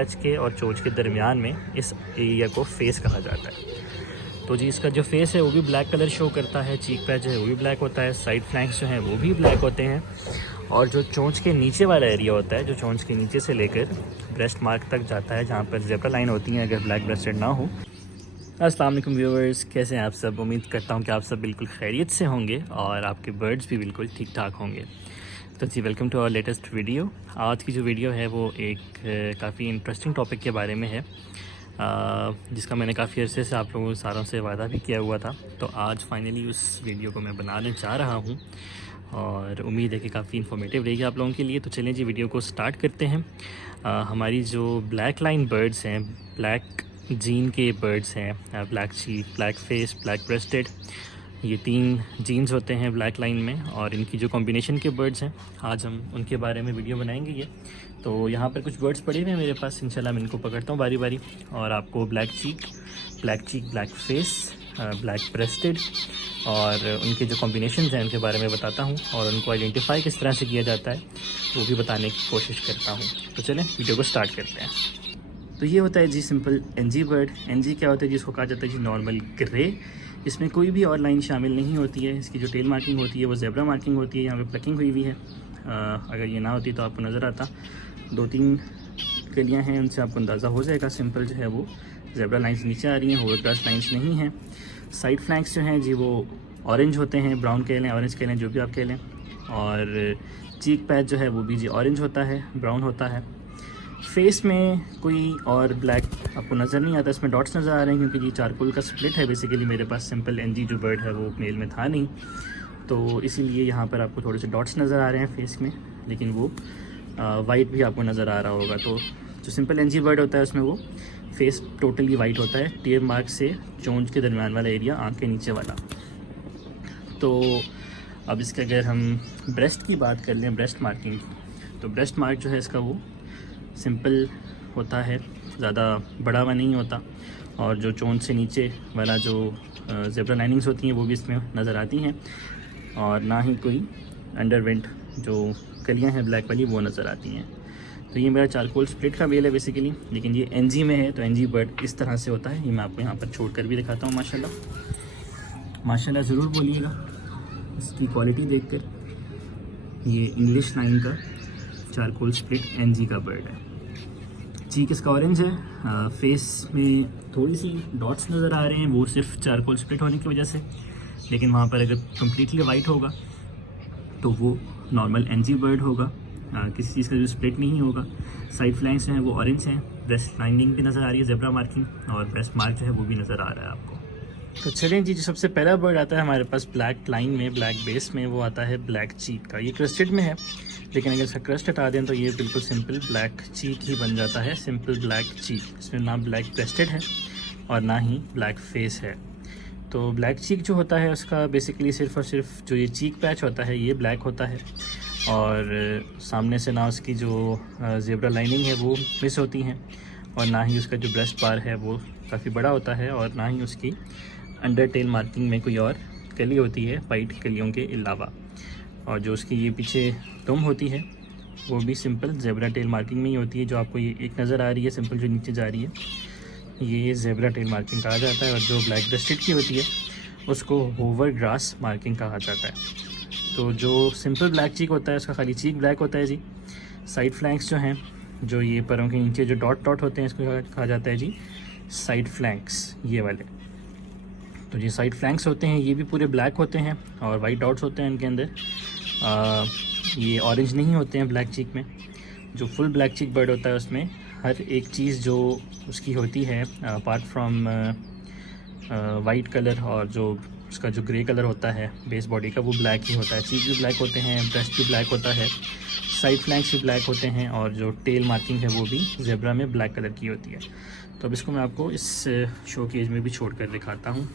Patch के और चोंच के दरमियान में इस एरिया को फेस कहा जाता है। तो जी इसका जो फेस है वो भी ब्लैक कलर शो करता है, चीक पैच है वो भी ब्लैक होता है, साइड फ्लैंक्स जो हैं वो भी ब्लैक होते हैं, और जो चोंच के नीचे वाला एरिया होता है, जो चोंच के नीचे से लेकर ब्रेस्ट मार्क तक जाता है, जहाँ पर ज़ेब्रा लाइन होती है अगर ब्लैक ब्रेस्टेड ना हो। अस्सलाम वालेकुम व्यूअर्स, कैसे हैं आप सब? उम्मीद करता हूँ कि आप सब बिल्कुल खैरियत से होंगे और आपके बर्ड्स भी बिल्कुल ठीक ठाक होंगे। तो जी welcome to our latest video. आज की जो वीडियो है वो एक काफ़ी इंटरेस्टिंग टॉपिक के बारे में है, जिसका मैंने काफ़ी अरसे से आप लोगों सारों से वादा भी किया हुआ था। तो आज फाइनली उस वीडियो को मैं बनाने जा रहा हूँ और उम्मीद है कि काफ़ी इन्फॉर्मेटिव रहेगी आप लोगों के लिए। तो चलें जी वीडियो को स्टार्ट करते हैं। हमारी जो ब्लैक लाइन बर्ड्स हैं, ब्लैक जीन के बर्ड्स हैं, ब्लैक चीक, ब्लैक फेस, ब्लैक ब्रेस्टेड, ये 3 जीन्स होते हैं ब्लैक लाइन में, और इनकी जो कॉम्बिनेशन के बर्ड्स हैं आज हम उनके बारे में वीडियो बनाएंगे। ये तो यहाँ पर कुछ बर्ड्स पड़े हुए हैं मेरे पास, इंशाल्लाह मैं इनको पकड़ता हूँ बारी बारी और आपको ब्लैक चीक, ब्लैक फेस, ब्लैक ब्रेस्टेड और उनके जो कॉम्बिनेशन हैं उनके बारे में बताता हूँ, और उनको आइडेंटिफाई किस तरह से किया जाता है वो भी बताने की कोशिश करता हूँ। तो चलें वीडियो को स्टार्ट करते हैं। तो ये होता है जी सिंपल एनजी बर्ड। एनजी क्या होता है, जिसको कहा जाता है जी नॉर्मल ग्रे। इसमें कोई भी और लाइन शामिल नहीं होती है। इसकी जो टेल मार्किंग होती है वो ज़ेब्रा मार्किंग होती है। यहाँ पे प्लकिंग हुई हुई है, अगर ये ना होती तो आपको नज़र आता। 2-3 कलियाँ हैं, उनसे आपको अंदाज़ा हो जाएगा। सिंपल जो है वो ज़ेब्रा लाइन्स नीचे आ रही हैं, होवरक्राफ्ट लाइन्स नहीं हैं। साइड फ्लैंक्स जो हैं जी वो ऑरेंज होते हैं, ब्राउन कह लें, ऑरेंज कह लें, जो भी आप कह लें। और चीक पैच जो है वो भी जी ऑरेंज होता है, ब्राउन होता है। फेस में कोई और ब्लैक आपको नज़र नहीं आता, इसमें डॉट्स नज़र आ रहे हैं क्योंकि ये चारकोल का स्प्लिट है बेसिकली। मेरे पास सिंपल एनजी जो बर्ड है वो मेल में था नहीं, तो इसीलिए यहाँ पर आपको थोड़े से डॉट्स नज़र आ रहे हैं फेस में, लेकिन वो वाइट भी आपको नज़र आ रहा होगा। तो जो सिंपल एनजी बर्ड होता है उसमें वो फेस टोटली वाइट होता है, टेल मार्क से चोंच के दरमियान वाला एरिया, आँख के नीचे वाला। तो अब इसके अगर हम ब्रेस्ट की बात कर लें, ब्रेस्ट मार्किंग, तो ब्रेस्ट मार्क जो है इसका वो सिंपल होता है, ज़्यादा बड़ा हुआ नहीं होता, और जो चोंच से नीचे वाला जो ज़ेब्रा लाइनिंग्स होती हैं वो भी इसमें नज़र आती हैं, और ना ही कोई अंडरवेंट जो कलियां हैं ब्लैक वाली वो नज़र आती हैं। तो ये मेरा चारकोल स्प्लिट का मेल है बेसिकली, लेकिन ये एनजी में है। तो एनजी बर्ड इस तरह से होता है। ये मैं आपको यहाँ पर छोड़ कर भी दिखाता हूँ। माशाल्लाह माशाल्लाह ज़रूर बोलिएगा इसकी क्वालिटी देखकर। ये इंग्लिश लाइन का चारकोल स्प्लिट एनजी का बर्ड है। चीक इसका ऑरेंज है, फेस में थोड़ी सी डॉट्स नज़र आ रहे हैं, वो सिर्फ चारकोल स्प्लिट होने की वजह से, लेकिन वहाँ पर अगर कम्प्लीटली वाइट होगा तो वो नॉर्मल एनजी बर्ड होगा, किसी चीज़ का जो स्प्लिट नहीं होगा। साइड फ्लैंक्स जो हैं वो ऑरेंज हैं, ब्रेस्ट लाइनिंग भी नज़र आ रही है, ज़ेब्रा मार्किंग, और ब्रेस्ट मार्क जो है वो भी नज़र आ रहा है आपको। तो चलें जी, जो सबसे पहला बर्ड आता है हमारे पास ब्लैक लाइन में, ब्लैक बेस में, वो आता है ब्लैक चीक का। ये क्रस्टेड में है, लेकिन अगर इसका क्रस्ट हटा दें तो ये बिल्कुल सिंपल ब्लैक चीक ही बन जाता है, सिंपल ब्लैक चीक। इसमें ना ब्लैक ब्रेस्टेड है और ना ही ब्लैक फेस है। तो ब्लैक चीक जो होता है उसका बेसिकली सिर्फ और सिर्फ जो ये चीक पैच होता है ये ब्लैक होता है, और सामने से ना उसकी जो ज़ेब्रा लाइनिंग है वो मिस होती हैं, और ना ही उसका जो ब्रेस्ट बार है वो काफ़ी बड़ा होता है, और ना ही उसकी अंडर टेल मार्किंग में कोई और कली होती है वाइट कलियों के अलावा। और जो उसकी ये पीछे दुम होती है वो भी सिंपल ज़ेब्रा टेल मार्किंग में ही होती है। जो आपको ये एक नज़र आ रही है सिंपल जो नीचे जा रही है, ये ज़ेब्रा टेल मार्किंग कहा जाता है, और जो ब्लैक ब्रेस्टेड की होती है उसको होवर ग्रास मार्किंग कहा जाता है। तो जो सिंपल ब्लैक चीक होता है उसका खाली चीक ब्लैक होता है जी। साइड फ्लैंक्स जो हैं, जो ये परों के नीचे जो डॉट डॉट होते हैं, इसको कहा जाता है जी साइड फ्लैंक्स, ये वाले। तो ये साइड फ्लैंक्स होते हैं, ये भी पूरे ब्लैक होते हैं और वाइट डॉट्स होते हैं इनके अंदर। ये ऑरेंज नहीं होते हैं ब्लैक चीक में। जो फुल ब्लैक चीक बर्ड होता है उसमें हर एक चीज़ जो उसकी होती है अपार्ट फ्रॉम वाइट कलर, और जो उसका जो ग्रे कलर होता है बेस बॉडी का, वो ब्लैक ही होता है। चीक भी ब्लैक होते हैं, ब्रेस्ट भी ब्लैक होता है, साइड फ्लैंक्स भी ब्लैक होते हैं, और जो टेल मार्किंग है वो भी ज़ेब्रा में ब्लैक कलर की होती है। तो अब इसको मैं आपको इस शो केज में भी छोड़ कर दिखाता हूँ।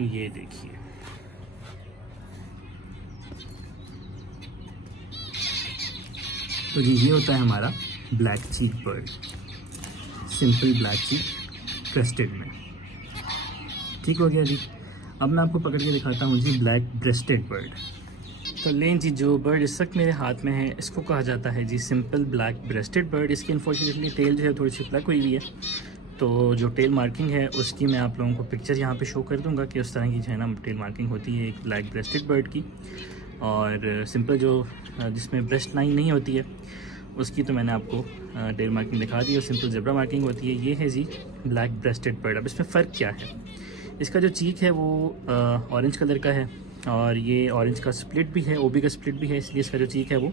ये देखिए, तो जी ये होता है हमारा ब्लैक चीक बर्ड, सिंपल ब्लैक चीक क्रेस्टेड में। ठीक हो गया जी। अब मैं आपको पकड़ के दिखाता हूँ जी ब्लैक ब्रेस्टेड बर्ड। तो लें जी, जो बर्ड इस वक्त मेरे हाथ में है इसको कहा जाता है जी सिंपल ब्लैक ब्रेस्टेड बर्ड। इसकी अनफॉर्चुनेटली टेल जो है थोड़ी सी प्लग हुई हुई है, तो जो टेल मार्किंग है उसकी मैं आप लोगों को पिक्चर यहाँ पे शो कर दूँगा कि उस तरह की जो है ना टेल मार्किंग होती है एक ब्लैक ब्रेस्टेड बर्ड की। और सिंपल जो जिसमें ब्रेस्ट लाइन नहीं होती है उसकी तो मैंने आपको टेल मार्किंग दिखा दी और सिंपल ज़ेब्रा मार्किंग होती है। ये है जी ब्लैक ब्रेस्टेड बर्ड। अब इसमें फ़र्क क्या है, इसका जो चीक है वो ऑरेंज कलर का है और ये ऑरेंज का स्प्लिट भी है, ओबी का स्प्लिट भी है, इसलिए इसका जो चीक है वो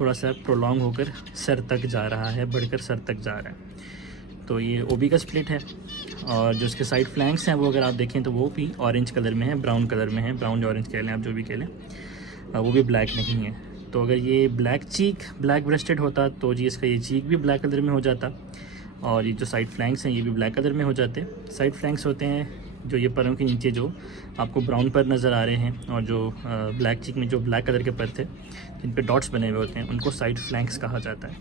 थोड़ा सा प्रोलॉन्ग होकर सर तक जा रहा है, बढ़कर सर तक जा रहा है। तो ये ओबी का स्प्लिट है और जो इसके साइड फ्लैंक्स हैं वो अगर आप देखें तो वो भी ऑरेंज कलर में है, ब्राउन कलर में है, ब्राउन ऑरेंज कह लें आप जो भी कह लें, वो भी ब्लैक नहीं है। तो अगर ये ब्लैक चीक ब्लैक ब्रेस्टेड होता तो जी इसका ये चीक भी ब्लैक कलर में हो जाता और ये जो साइड फ्लैंक्स हैं ये भी ब्लैक कलर में हो जाते। साइड फ्लैंक्स होते हैं जो ये परों के नीचे जो आपको ब्राउन पर नज़र आ रहे हैं और जो ब्लैक चीक में जो ब्लैक कलर के पर थे जिन पे डॉट्स बने हुए होते हैं उनको साइड फ्लैंक्स कहा जाता है।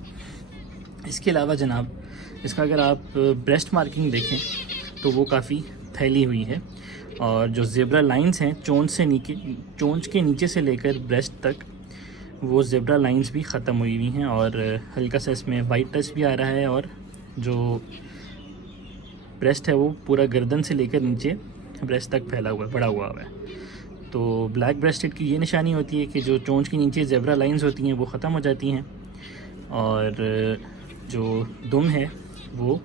इसके अलावा जनाब इसका अगर आप ब्रेस्ट मार्किंग देखें तो वो काफ़ी फैली हुई है और जो ज़ेब्रा लाइंस हैं चोंच के नीचे से लेकर ब्रेस्ट तक वो ज़ेब्रा लाइंस भी ख़त्म हुई हुई हैं और हल्का सा इसमें वाइट टच भी आ रहा है और जो ब्रेस्ट है वो पूरा गर्दन से लेकर नीचे ब्रेस्ट तक फैला हुआ है, बड़ा हुआ है। तो ब्लैक ब्रेस्टेड की ये निशानी होती है कि जो चोंच के नीचे ज़ेब्रा लाइंस होती हैं वो ख़त्म हो जाती हैं और जो दुम है वो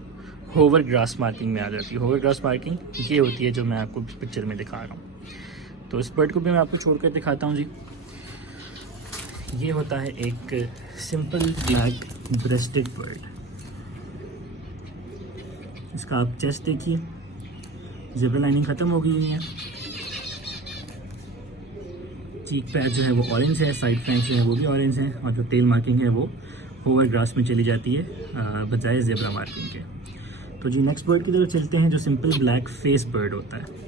होवर ग्रास मार्किंग में आ जाती है। होवर ग्रास मार्किंग ये होती है जो मैं आपको पिक्चर में दिखा रहा हूँ। तो इस बर्ड को भी मैं आपको छोड़ कर दिखाता हूँ जी। ये होता है एक सिंपल ब्लैक ब्रेस्टेड बर्ड। इसका आप चेस्ट देखिए, ज़ेब्रा लाइनिंग ख़त्म हो गई है, चीक पैच जो है वो ऑरेंज है, साइड फ्लैंक्स जो है वो भी ऑरेंज है और जो टेल मार्किंग है वो होवर ग्रास में चली जाती है बजाय ज़ेब्रा मार्किंग के। तो जी नेक्स्ट बर्ड की तरफ चलते हैं जो सिंपल ब्लैक फेस बर्ड होता है।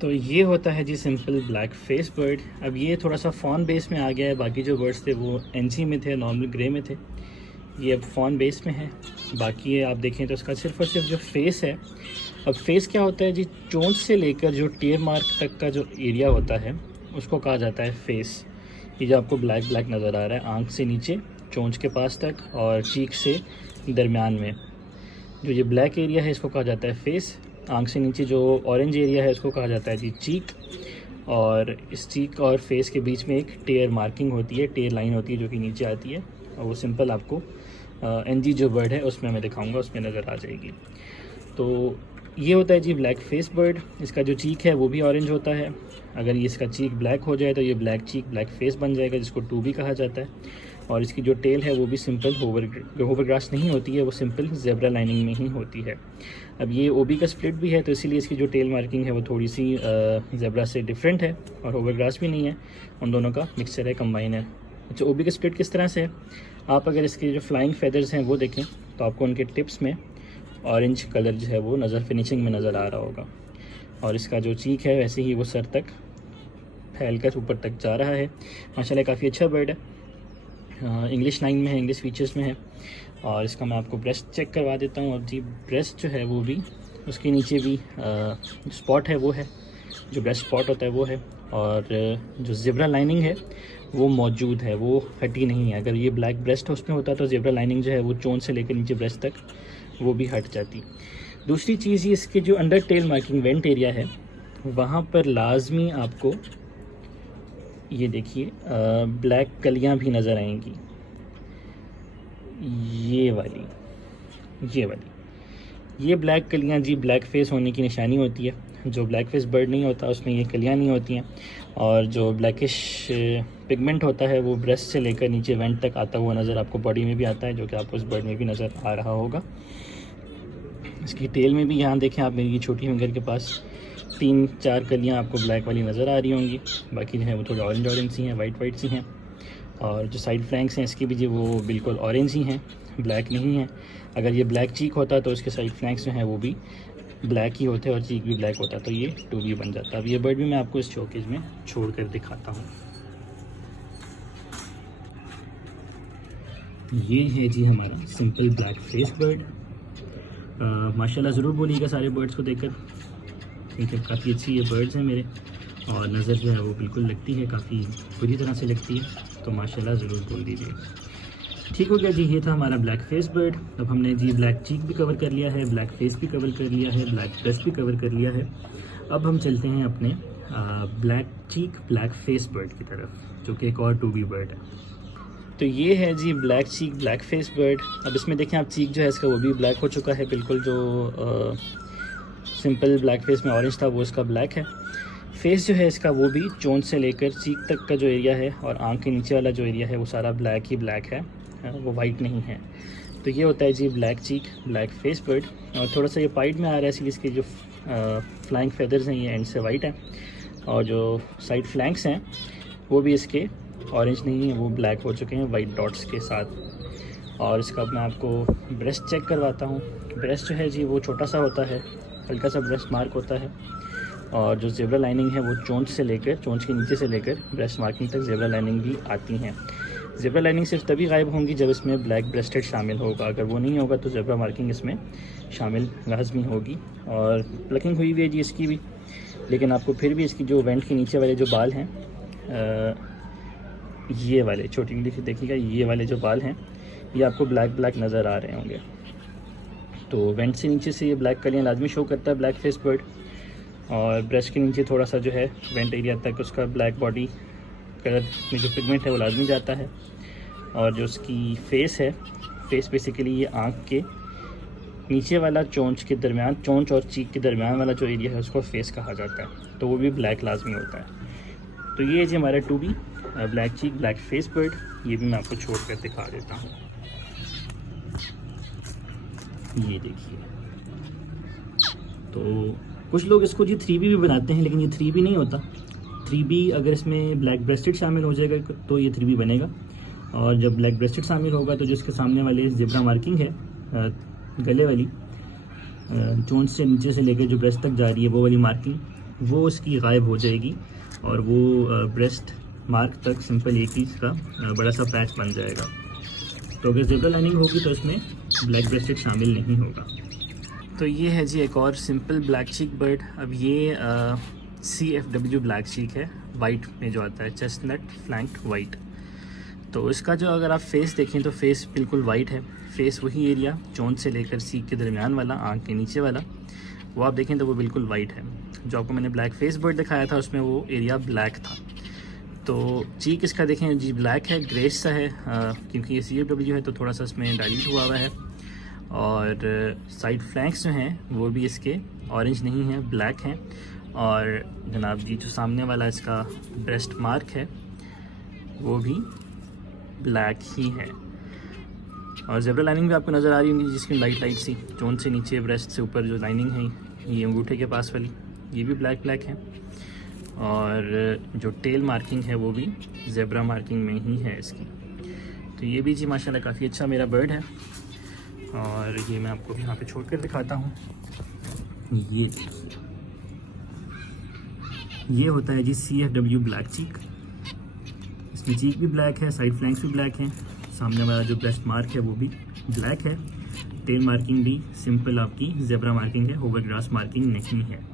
तो ये होता है जी सिंपल ब्लैक फेस बर्ड। अब ये थोड़ा सा फॉन बेस में आ गया है, बाकी जो बर्ड्स थे वो एनसी में थे, नॉर्मल ग्रे में थे, ये अब फॉन बेस में है। बाकी ये आप देखें तो इसका सिर्फ और सिर्फ जो फेस है, अब फेस क्या होता है जी, चोंच से लेकर जो टेल मार्क तक का जो एरिया होता है उसको कहा जाता है फेस। ये जो आपको ब्लैक ब्लैक नज़र आ रहा है आँख से नीचे चोंच के पास तक और चीक से दरमियान में जो ये ब्लैक एरिया है इसको कहा जाता है फेस। आँख से नीचे जो ऑरेंज एरिया है उसको कहा जाता है जी चीक। और इस चीक और फेस के बीच में एक टेयर मार्किंग होती है, टेयर लाइन होती है जो कि नीचे आती है और वो सिंपल आपको एनजी जो बर्ड है उसमें मैं दिखाऊंगा, उसमें नज़र आ जाएगी। तो ये होता है जी ब्लैक फेस बर्ड। इसका जो चीक है वो भी ऑरेंज होता है। अगर ये इसका चीक ब्लैक हो जाए तो ये ब्लैक चीक ब्लैक फेस बन जाएगा जिसको टू भी कहा जाता है। और इसकी जो टेल है वो भी सिंपल होवर ग्रास नहीं होती है, वो सिंपल ज़ेब्रा लाइनिंग में ही होती है। अब ये ओबी का स्प्लिट भी है तो इसीलिए इसकी जो टेल मार्किंग है वो थोड़ी सी ज़ेब्रा से डिफरेंट है और होवर ग्रास भी नहीं है, उन दोनों का मिक्सचर है, कंबाइन है। अच्छा, ओबी का स्प्लिट किस तरह से है, आप अगर इसके जो फ्लाइंग फेदर्स हैं वो देखें तो आपको उनके टिप्स में ऑरेंज कलर जो है वो नज़र फिनिशिंग में नज़र आ रहा होगा। और इसका जो चीक है वैसे ही वो सर तक फैल कर ऊपर तक जा रहा है। माशाल्लाह काफ़ी अच्छा बर्ड है, इंग्लिश लाइन में है, इंग्लिश फीचर्स में है। और इसका मैं आपको ब्रेस्ट चेक करवा देता हूँ। और जी ब्रेस्ट जो है वो भी उसके नीचे भी स्पॉट है वो है, जो ब्रेस्ट स्पॉट होता है वो है। और जो ज़ेब्रा लाइनिंग है वो मौजूद है, वो हटी नहीं है। अगर ये ब्लैक ब्रेस्ट उसमें होता तो ज़ेब्रा लाइनिंग जो है वो चोंच से लेकर नीचे ब्रेस्ट तक वो भी हट जाती। दूसरी चीज़ ये इसके जो under tail marking vent area है वहाँ पर लाजमी आपको ये देखिए ब्लैक कलियाँ भी नज़र आएंगी, ये ब्लैक कलियाँ जी ब्लैक फेस होने की निशानी होती है। जो ब्लैक फेस बर्ड नहीं होता उसमें ये कलियाँ नहीं होती हैं। और जो ब्लैकिश पिगमेंट होता है वो ब्रेस्ट से लेकर नीचे वेंट तक आता हुआ नज़र आपको बॉडी में भी आता है, जो कि आपको इस बर्ड में भी नज़र आ रहा होगा। इसकी टेल में भी यहाँ देखें आप, मेरी छोटी फिंगर के पास 3-4 कलियाँ आपको ब्लैक वाली नज़र आ रही होंगी, बाकी जो है वो थोड़ी ऑरेंज सी हैं, वाइट सी हैं। और जो साइड फ्लैंक्स हैं इसकी भी जो वो बिल्कुल ऑरेंज ही हैं, ब्लैक नहीं है। अगर ये ब्लैक चीक होता तो इसके साइड फ्लैंक्स जो हैं वो भी ब्लैक ही होते और चीक भी ब्लैक होता, तो ये टू भी बन जाता। अब ये बर्ड भी मैं आपको इस शोकेज में छोड़ कर दिखाता हूँ। ये है जी हमारा सिंपल ब्लैक फेस बर्ड। माशाल्लाह ज़रूर बोलिएगा सारे बर्ड्स को देखकर, क्योंकि काफ़ी अच्छी ये बर्ड्स हैं मेरे। और नज़र जो है वो बिल्कुल लगती है, काफ़ी बुरी तरह से लगती है, तो माशाल्लाह ज़रूर बोल दीजिए। ठीक हो गया जी, ये था हमारा ब्लैक फेस बर्ड। अब हमने जी ब्लैक चीक भी कवर कर लिया है, ब्लैक फेस भी कवर कर लिया है, ब्लैक ब्रेस्ट भी कवर कर लिया है। अब हम चलते हैं अपने ब्लैक चीक ब्लैक फेस बर्ड की तरफ, जो कि एक और 2B बर्ड है। तो ये है जी ब्लैक चीक ब्लैक फेस बर्ड। अब इसमें देखें आप, चीक जो है इसका वो भी ब्लैक हो चुका है बिल्कुल, जो सिंपल ब्लैक फेस में ऑरेंज था वो इसका ब्लैक है। फेस जो है इसका वो भी चोंच से लेकर चीक तक का जो एरिया है और आँख के नीचे वाला जो एरिया है वो सारा ब्लैक ही ब्लैक है, वो वाइट नहीं है। तो ये होता है जी ब्लैक चीक ब्लैक फेस बर्ड। और थोड़ा सा ये पाइट में आ रहा है इसलिए इसके जो फ्लैंक फेदर्स हैं ये एंड से वाइट हैं, और जो साइड फ्लैंक्स हैं वो भी इसके ऑरेंज नहीं है, वो ब्लैक हो चुके हैं वाइट डॉट्स के साथ। और इसका मैं आपको ब्रेस्ट चेक करवाता हूँ। ब्रेस्ट जो है जी वो छोटा सा होता है, हल्का सा ब्रेस्ट मार्क होता है, और जो ज़ेब्रा लाइनिंग है वो चोंच से लेकर, चोंच के नीचे से लेकर ब्रेस्ट मार्किंग तक ज़ेब्रा लाइनिंग भी आती हैं। ज़ेब्रा लाइनिंग सिर्फ तभी गायब होंगी जब इसमें ब्लैक ब्रेस्टेड शामिल होगा, अगर वो नहीं होगा तो ज़ेब्रा मार्किंग इसमें शामिल लाजमी होगी। और प्लकिंग हुई हुई है जी इसकी भी, लेकिन आपको फिर भी इसकी जो वेंट के नीचे वाले जो बाल हैं, ये वाले छोटी देखिएगा, ये वाले जो बाल हैं ये आपको ब्लैक ब्लैक नज़र आ रहे होंगे। तो वेंट से नीचे से ये ब्लैक कलियाँ लाजमी शो करता है ब्लैक फेस बर्ड, और ब्रेस्ट के नीचे थोड़ा सा जो है वेंट एरिया तक उसका ब्लैक बॉडी कलर में जो पिगमेंट है वो लाजमी जाता है। और जो उसकी फेस है, फेस बेसिकली ये आँख के नीचे वाला चोंच के दरमियान, चोंच और चीक के दरमियान वाला जो एरिया है उसको फेस कहा जाता है, तो वो भी ब्लैक लाजमी होता है। तो ये जी हमारा 2B ब्लैक चीक ब्लैक फेस बर्ड। ये भी मैं आपको छोड़ कर दिखा देता हूँ, ये देखिए। तो कुछ लोग इसको जी 3B भी बनाते हैं, लेकिन ये 3B नहीं होता। 3B अगर इसमें ब्लैक ब्रेस्टेड शामिल हो जाएगा तो ये 3B बनेगा, और जब ब्लैक ब्रेस्टेड शामिल होगा तो जिसके सामने वाले ज़ेब्रा मार्किंग है गले वाली, चोंच से नीचे से लेकर जो ब्रेस्ट तक जा रही है वो वाली मार्किंग, वो उसकी गायब हो जाएगी, और वो ब्रेस्ट मार्क तक सिंपल एक ही का बड़ा सा पैच बन जाएगा। तो अगर ज़ेब्रा लाइनिंग होगी तो इसमें ब्लैक ब्रेस्टेड शामिल नहीं होगा। तो ये है जी एक और सिंपल ब्लैक चीक बर्ड। अब ये CFW ब्लैक चीक है, वाइट में जो आता है, चेस्टनट फ्लैंक्ड वाइट। तो इसका जो अगर आप फेस देखें तो फेस बिल्कुल वाइट है। फेस वही एरिया चोंच से लेकर चीक के दरमियान वाला, आँख के नीचे वाला, वो आप देखें तो वो बिल्कुल वाइट है। जो आपको मैंने ब्लैक फेस बर्ड दिखाया था उसमें वो एरिया ब्लैक था। तो चीक इसका देखें जी ब्लैक है, ग्रेस सा है, क्योंकि ये CFW है तो थोड़ा सा इसमें डाइल्यूट हुआ है। और साइड फ्लैंक्स जो हैं वो भी इसके ऑरेंज नहीं हैं, ब्लैक हैं। और जनाब जी जो सामने वाला इसका ब्रेस्ट मार्क है वो भी ब्लैक ही है। और ज़ेब्रा लाइनिंग भी आपको नज़र आ रही होगी जिसकी लाइट सी, चोंच से नीचे ब्रेस्ट से ऊपर जो लाइनिंग है ये अंगूठे के पास वाली, ये भी ब्लैक ब्लैक है। और जो टेल मार्किंग है वो भी ज़ेब्रा मार्किंग में ही है इसकी। तो ये भी जी माशाल्लाह काफ़ी अच्छा मेरा बर्ड है, और ये मैं आपको यहाँ पे छोड़ कर दिखाता हूँ। ये देखिए, ये होता है जी CFW ब्लैक चीक। इसमें चीक भी ब्लैक है, साइड फ्लैंक्स भी ब्लैक हैं, सामने वाला जो ब्रेस्ट मार्क है वो भी ब्लैक है, टेल मार्किंग भी सिंपल आपकी ज़ेब्रा मार्किंग है, होवर ग्रास मार्किंग नहीं है।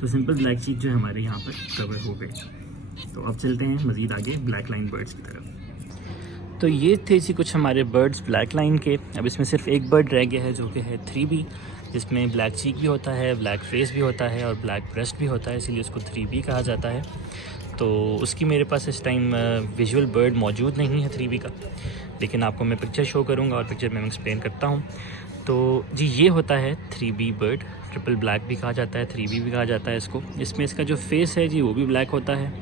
तो सिंपल ब्लैक चीक जो है हमारे यहाँ पर कवर हो गए। तो अब चलते हैं मज़ीद आगे ब्लैक लाइन बर्ड्स की तरफ। तो ये थे जी कुछ हमारे बर्ड्स ब्लैक लाइन के। अब इसमें सिर्फ एक बर्ड रह गया है जो कि है 3B, जिसमें ब्लैक चीक भी होता है, ब्लैक फेस भी होता है और ब्लैक ब्रेस्ट भी होता है, इसलिए उसको 3B कहा जाता है। तो उसकी मेरे पास इस टाइम विजुअल बर्ड मौजूद नहीं है 3B का, लेकिन आपको मैं पिक्चर शो करूँगा और पिक्चर में मैं एक्सप्लेन करता हूँ। तो जी ये होता है 3B बर्ड, ट्रिपल ब्लैक भी कहा जाता है, 3B भी कहा जाता है इसको। इसमें इसका जो फेस है जी वो भी ब्लैक होता है,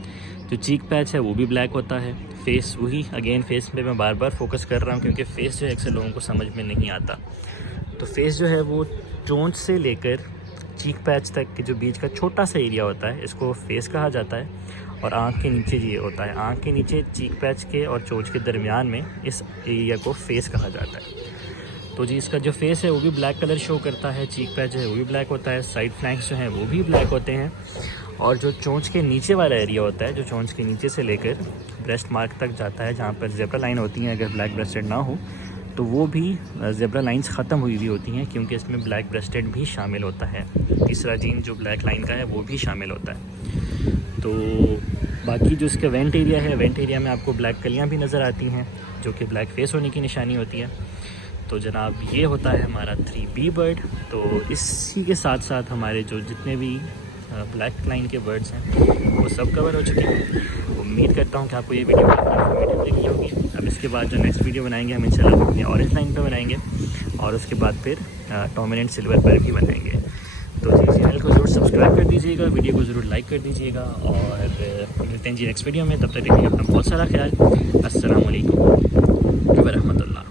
जो चीक पैच है वो भी ब्लैक होता है। फेस वही, अगेन फेस पे मैं बार बार फोकस कर रहा हूँ क्योंकि फेस जो है अक्सर लोगों को समझ में नहीं आता। तो फेस जो है वो चोंच से लेकर चीक पैच तक के जो बीच का छोटा सा एरिया होता है इसको फेस कहा जाता है, और आँख के नीचे ये होता है, आँख के नीचे चीक पैच के और चोंच के दरमियान में इस एरिया को फेस कहा जाता है। तो जी इसका जो फेस है वो भी ब्लैक कलर शो करता है, चीक पैच है वो भी ब्लैक होता है, साइड फ्लैंक्स जो हैं वो भी ब्लैक होते हैं, और जो चोंच के नीचे वाला एरिया होता है, जो चोंच के नीचे से लेकर ब्रेस्ट मार्क तक जाता है जहाँ पर ज़ेब्रा लाइन होती हैं, अगर ब्लैक ब्रेस्टेड ना हो तो वो भी ज़ेब्रा लाइंस ख़त्म हुई हुई होती हैं, क्योंकि इसमें ब्लैक ब्रेस्टेड भी शामिल होता है। तीसरा जीन जो ब्लैक लाइन का है वो भी शामिल होता है। तो बाकी जो इसका वेंट एरिया है, वेंट एरिया में आपको ब्लैक कलियाँ भी नज़र आती हैं जो कि ब्लैक फेस होने की निशानी होती है। तो जनाब ये होता है हमारा 3B बर्ड। तो इसी के साथ साथ हमारे जो जितने भी ब्लैक लाइन के बर्ड्स हैं वो सब कवर हो चुके हैं। उम्मीद करता हूँ कि आपको ये वीडियो इन्फॉर्मेटिव लगी होगी। अब इसके बाद जो नेक्स्ट वीडियो बनाएंगे हम इंशाल्लाह अपनी ऑरेंज लाइन पर बनाएंगे और उसके बाद फिर टॉमिनेंट सिल्वर पर भी बनाएंगे। तो जी चैनल को ज़रूर सब्सक्राइब कर दीजिएगा, वीडियो को ज़रूर लाइक कर दीजिएगा और मिलते हैं जी नेक्स्ट वीडियो में। तब तक रखिएगा अपना बहुत सारा ख्याल। अस्सलाम वालेकुम व रहमतुल्लाह।